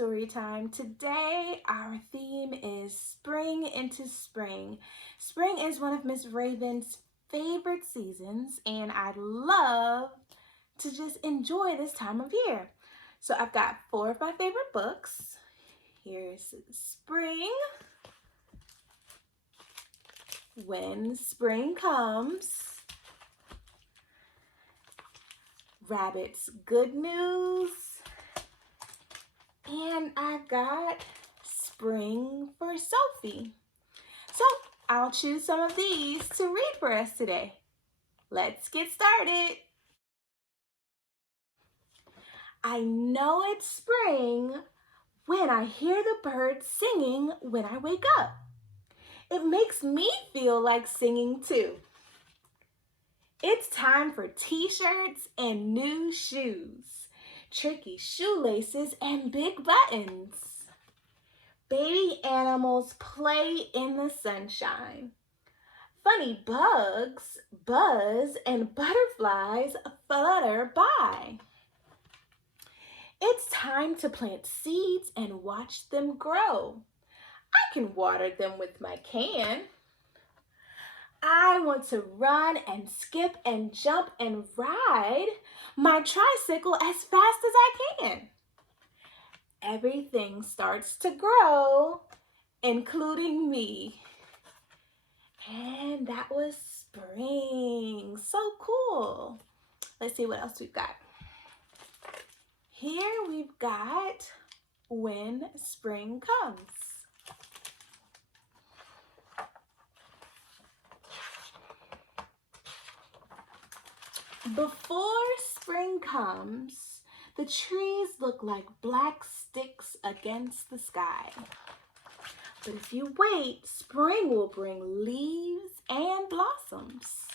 Storytime. Today, our theme is Spring into Spring. Spring is one of Miss Raven's favorite seasons, and I'd love to just enjoy this time of year. So, I've got four of my favorite books. Here's Spring, When Spring Comes, Rabbit's Good News, and I've got Spring for Sophie. So I'll choose some of these to read for us today. Let's get started. I know it's spring when I hear the birds singing when I wake up. It makes me feel like singing too. It's time for t-shirts and new shoes, tricky shoelaces and big buttons. Baby animals play in the sunshine. Funny bugs buzz and butterflies flutter by. It's time to plant seeds and watch them grow. I can water them with my can. I want to run and skip and jump and ride my tricycle as fast as I can. Everything starts to grow, including me. And that was spring. So cool. Let's see what else we've got. Here we've got When Spring Comes. Before spring comes, the trees look like black sticks against the sky. But if you wait, spring will bring leaves and blossoms.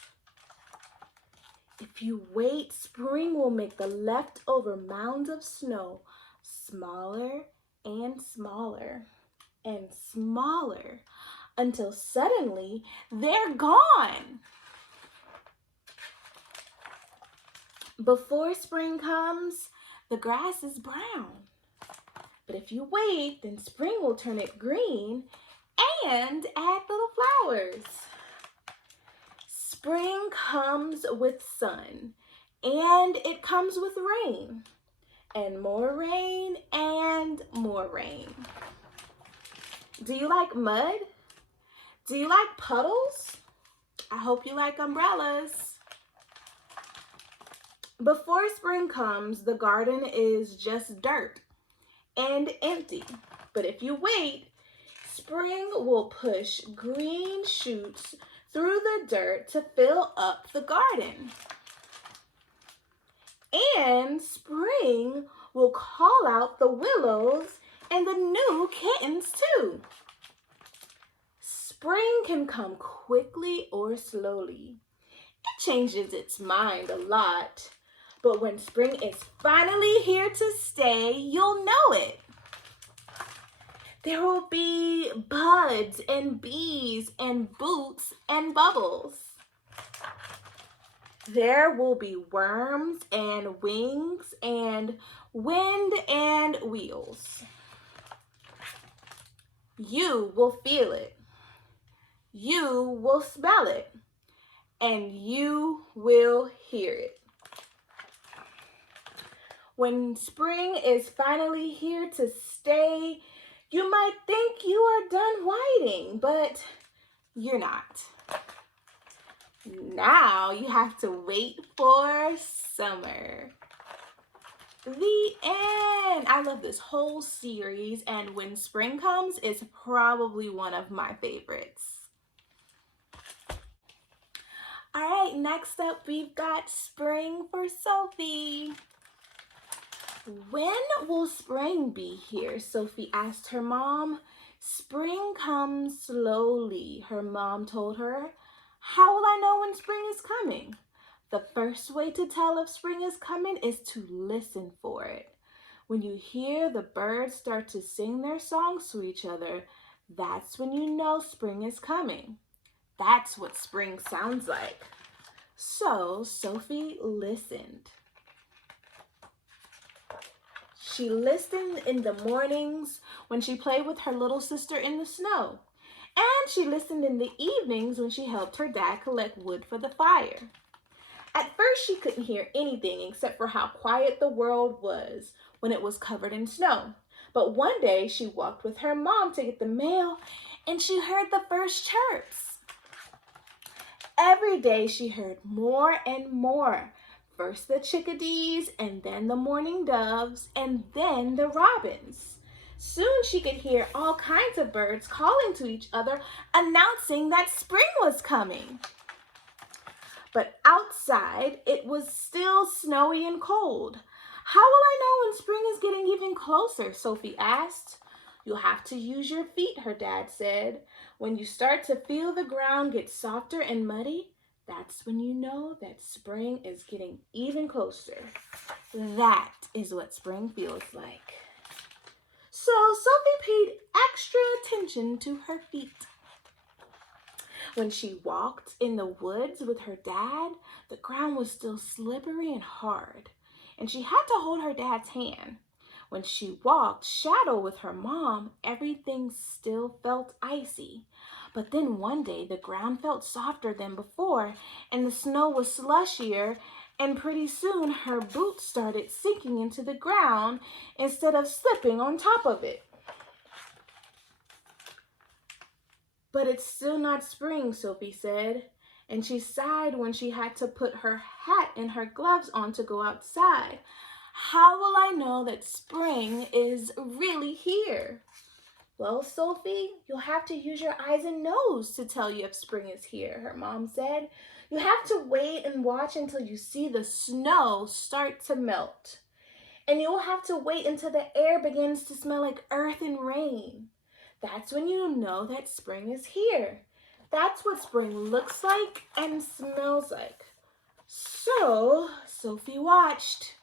If you wait, spring will make the leftover mounds of snow smaller and smaller and smaller until suddenly they're gone. Before spring comes, the grass is brown. But if you wait, then spring will turn it green and add little flowers. Spring comes with sun, and it comes with rain, and more rain and more rain. Do you like mud? Do you like puddles? I hope you like umbrellas. Before spring comes, the garden is just dirt and empty. But if you wait, spring will push green shoots through the dirt to fill up the garden. And spring will call out the willows and the new kittens too. Spring can come quickly or slowly. It changes its mind a lot. But when spring is finally here to stay, you'll know it. There will be buds and bees and boots and bubbles. There will be worms and wings and wind and wheels. You will feel it. You will smell it. And you will hear it. When spring is finally here to stay, you might think you are done waiting, but you're not. Now you have to wait for summer. The end. I love this whole series, and When Spring Comes is probably one of my favorites. All right, next up we've got Spring for Sophie. When will spring be here? Sophie asked her mom. Spring comes slowly, her mom told her. How will I know when spring is coming? The first way to tell if spring is coming is to listen for it. When you hear the birds start to sing their songs to each other, that's when you know spring is coming. That's what spring sounds like. So Sophie listened. She listened in the mornings when she played with her little sister in the snow. And she listened in the evenings when she helped her dad collect wood for the fire. At first, she couldn't hear anything except for how quiet the world was when it was covered in snow. But one day, she walked with her mom to get the mail, and she heard the first chirps. Every day, she heard more and more. First the chickadees, and then the mourning doves, and then the robins. Soon she could hear all kinds of birds calling to each other, announcing that spring was coming. But outside, it was still snowy and cold. How will I know when spring is getting even closer? Sophie asked. You'll have to use your feet, her dad said. When you start to feel the ground get softer and muddy, that's when you know that spring is getting even closer. That is what spring feels like. So Sophie paid extra attention to her feet. When she walked in the woods with her dad, the ground was still slippery and hard, and she had to hold her dad's hand. When she walked shadow with her mom, everything still felt icy. But then one day the ground felt softer than before, and the snow was slushier, and pretty soon her boots started sinking into the ground instead of slipping on top of it. But it's still not spring, Sophie said, and she sighed when she had to put her hat and her gloves on to go outside. How will I know that spring is really here? Well, Sophie, you'll have to use your eyes and nose to tell you if spring is here, her mom said. You have to wait and watch until you see the snow start to melt. And you'll have to wait until the air begins to smell like earth and rain. That's when you know that spring is here. That's what spring looks like and smells like. So, Sophie watched.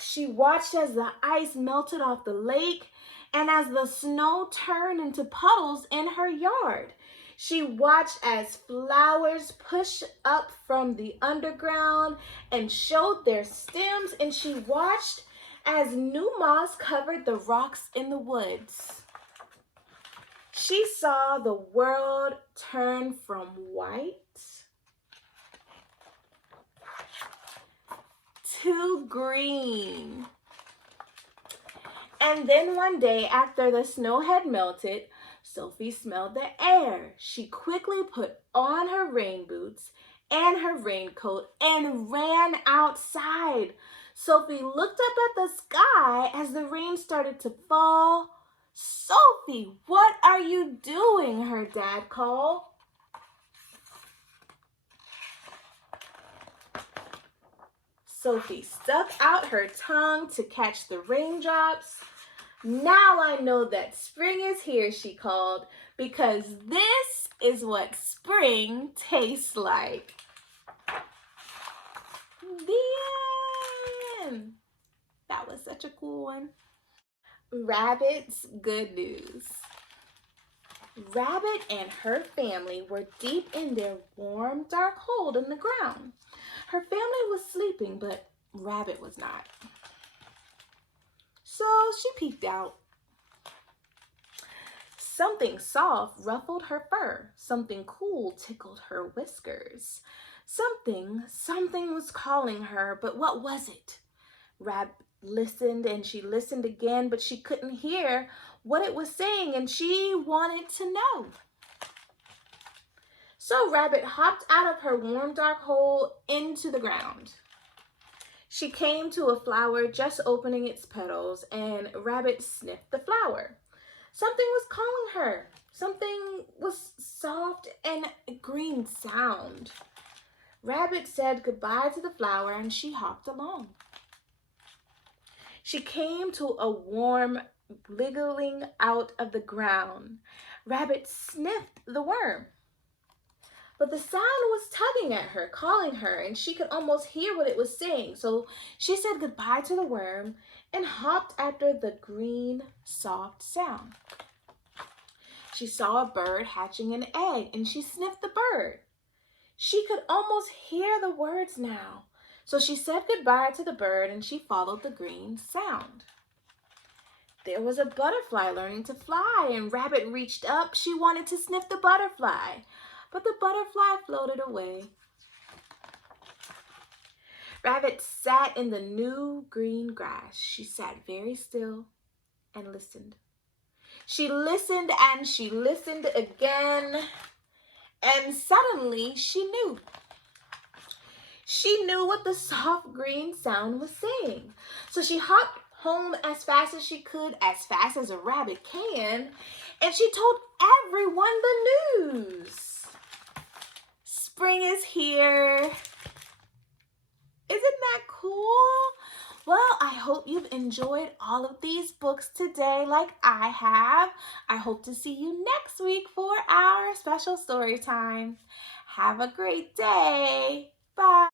She watched as the ice melted off the lake and as the snow turned into puddles in her yard. She watched as flowers pushed up from the underground and showed their stems, and she watched as new moss covered the rocks in the woods. She saw the world turn from white to green. And then one day, after the snow had melted, Sophie smelled the air. She quickly put on her rain boots and her raincoat and ran outside. Sophie looked up at the sky as the rain started to fall. Sophie, what are you doing? Her dad called. Sophie stuck out her tongue to catch the raindrops. Now I know that spring is here, she called, because this is what spring tastes like. The end. That was such a cool one. Rabbit's good news. Rabbit and her family were deep in their warm, dark hole in the ground. Her family was sleeping, but Rabbit was not. So she peeked out. Something soft ruffled her fur. Something cool tickled her whiskers. Something was calling her, but what was it? Rabbit listened and she listened again, but she couldn't hear what it was saying, and she wanted to know. So Rabbit hopped out of her warm, dark hole into the ground. She came to a flower just opening its petals, and Rabbit sniffed the flower. Something was calling her. Something was soft and green sound. Rabbit said goodbye to the flower, and she hopped along. She came to a worm wriggling out of the ground. Rabbit sniffed the worm. But the sound was tugging at her, calling her, and she could almost hear what it was saying. So she said goodbye to the worm and hopped after the green, soft sound. She saw a bird hatching an egg, and she sniffed the bird. She could almost hear the words now. So she said goodbye to the bird and she followed the green sound. There was a butterfly learning to fly, and Rabbit reached up. She wanted to sniff the butterfly, but the butterfly floated away. Rabbit sat in the new green grass. She sat very still and listened. She listened and she listened again, and suddenly she knew. She knew what the soft green sound was saying. So she hopped home as fast as she could, as fast as a rabbit can, and she told everyone the news. Spring is here. Isn't that cool? Well, I hope you've enjoyed all of these books today like I have. I hope to see you next week for our special story time. Have a great day. Bye.